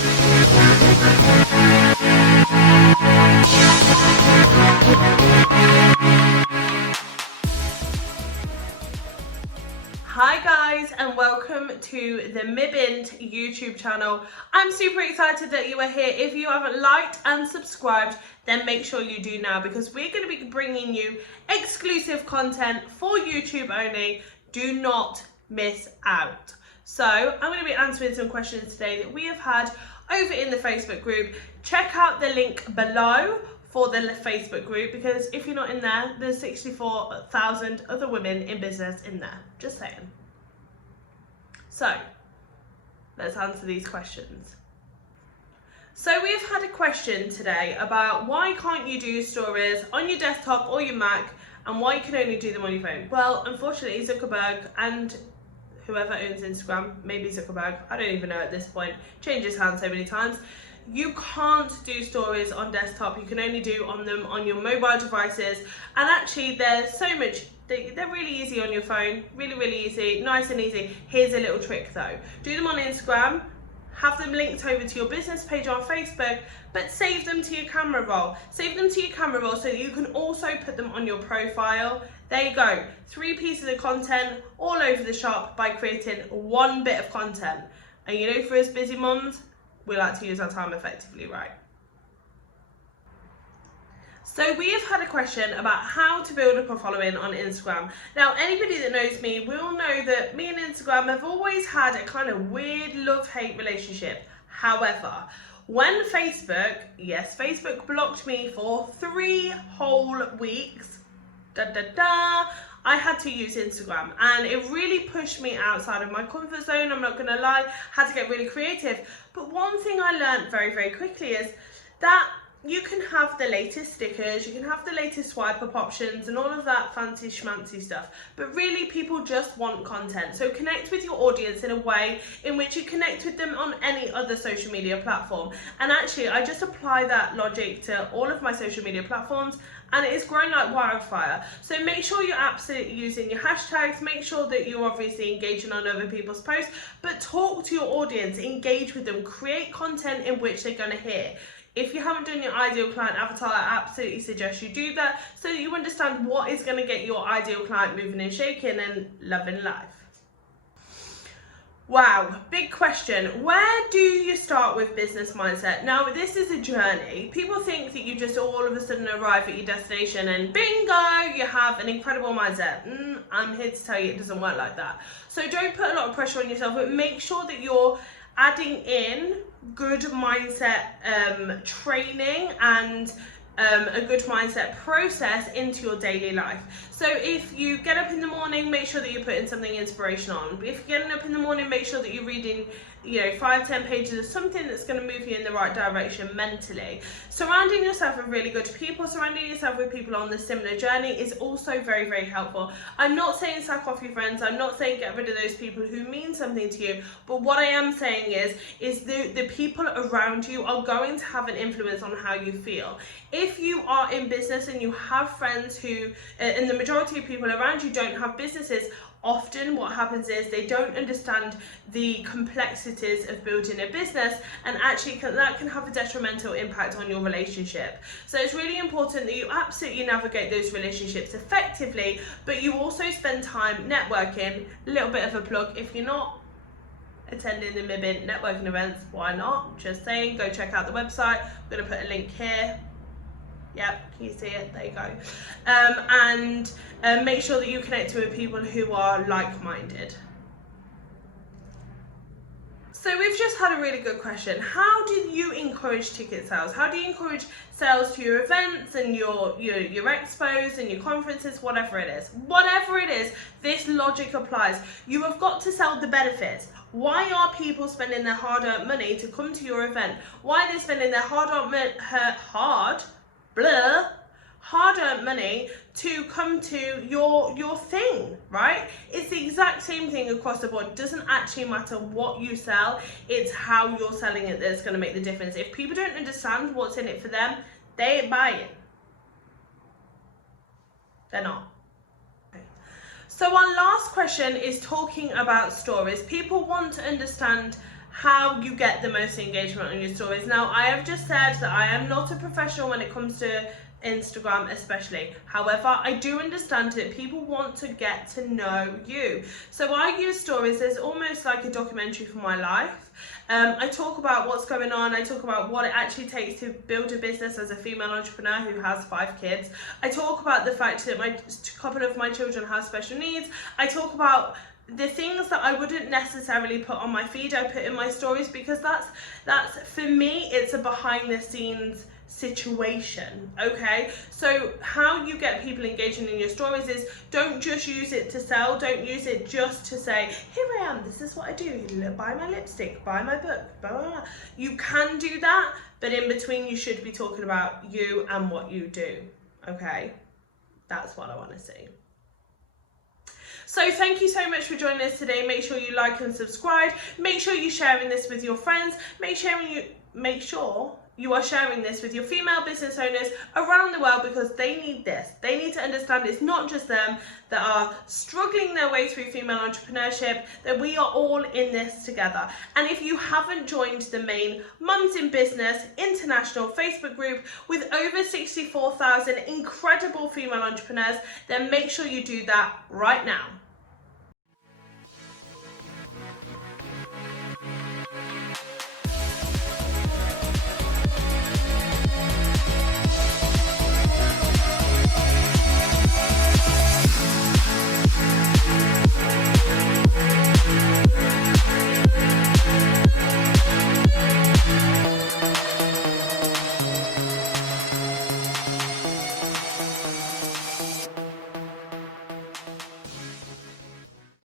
Hi guys, and welcome to the Mibint YouTube channel. I'm super excited that you are here. If you haven't liked and subscribed, then make sure you do now, because we're going to be bringing you exclusive content for YouTube only. Do not miss out. So I'm going to be answering some questions today that we have had over in the Facebook group. Check out the link below for the Facebook group, because if you're not in there, there's 64,000 other women in business in there. Just saying. So let's answer these questions. So we've had a question today about why can't you do stories on your desktop or your Mac, and why you can only do them on your phone. Well, unfortunately, Zuckerberg and whoever owns Instagram, maybe Zuckerberg, I don't even know at this point, changed his hands so many times. You can't do stories on desktop. You can only do them on your mobile devices. And actually, they're really easy on your phone. Really easy, nice and easy. Here's a little trick though. Do them on Instagram, have them linked over to your business page on Facebook, but save them to your camera roll. Save them to your camera roll so that you can also put them on your profile. There you go. 3 pieces of content all over the shop by creating one bit of content. And you know, for us busy mums, we like to use our time effectively, right? So we have had a question about how to build up a following on Instagram. Now, anybody that knows me will know that me and Instagram have always had a kind of weird love-hate relationship. However, when Facebook blocked me for 3 whole weeks, I had to use Instagram, and it really pushed me outside of my comfort zone. I'm not gonna lie, had to get really creative. But one thing I learned very quickly is that you can have the latest stickers, you can have the latest swipe up options and all of that fancy schmancy stuff, but really people just want content. So connect with your audience in a way in which you connect with them on any other social media platform. And actually, I just apply that logic to all of my social media platforms, and it is growing like wildfire. So make sure you're absolutely using your hashtags, make sure that you're obviously engaging on other people's posts, but talk to your audience, engage with them, create content in which they're gonna hear. If you haven't done your ideal client avatar, I absolutely suggest you do that so that you understand what is going to get your ideal client moving and shaking and loving life. Wow, big question. Where do you start with business mindset? Now, this is a journey. People think that you just all of a sudden arrive at your destination and bingo, you have an incredible mindset. I'm here to tell you it doesn't work like that. So don't put a lot of pressure on yourself, but make sure that you're adding in good mindset training and a good mindset process into your daily life. So if you get up in the morning, make sure that you're putting something inspirational on. If you're getting up in the morning, make sure that you're reading 5-10 pages of something that's going to move you in the right direction mentally. Surrounding yourself with really good people, surrounding yourself with people on the similar journey is also very helpful. I'm not saying sack off your friends, I'm not saying get rid of those people who mean something to you, but what I am saying is the people around you are going to have an influence on how you feel. If you are in business and you have friends who, and the majority of people around you don't have businesses, often what happens is they don't understand the complexities of building a business, and actually that can have a detrimental impact on your relationship. So it's really important that you absolutely navigate those relationships effectively, but you also spend time networking. A little bit of a plug, if you're not attending the Mibint networking events, why not? Just saying, go check out the website. I'm going to put a link here. Yep, can you see it? There you go. And make sure that you connect with people who are like-minded. So we've just had a really good question. How do you encourage ticket sales? How do you encourage sales to your events and your expos and your conferences, whatever it is? Whatever it is, this logic applies. You have got to sell the benefits. Why are people spending their hard-earned money to come to your event? Why are they spending their hard-earned money to come to your thing, right? It's the exact same thing across the board. It doesn't actually matter what you sell, it's how you're selling it that's going to make the difference. If people don't understand what's in it for them, they ain't buying. They're not. Okay. So our last question is talking about stories. People want to understand how you get the most engagement on your stories. Now, I have just said that I am not a professional when it comes to Instagram especially. However, I do understand that people want to get to know you. So I use stories as almost like a documentary for my life. I talk about what's going on. I talk about what it actually takes to build a business as a female entrepreneur who has 5 kids. I talk about the fact that a couple of my children have special needs. I talk about the things that I wouldn't necessarily put on my feed, I put in my stories, because that's for me, it's a behind the scenes situation. Okay, so how you get people engaging in your stories is, don't just use it to sell, don't use it just to say, here I am, this is what I do, buy my lipstick, buy my book, blah, blah, blah. You can do that, but in between you should be talking about you and what you do. Okay, that's what I want to see. So thank you so much for joining us today. Make sure you like and subscribe. Make sure you're sharing this with your friends. Make sure you are sharing this with your female business owners around the world, because they need this. They need to understand it's not just them that are struggling their way through female entrepreneurship, that we are all in this together. And if you haven't joined the main Mums in Business International Facebook group with over 64,000 incredible female entrepreneurs, then make sure you do that right now.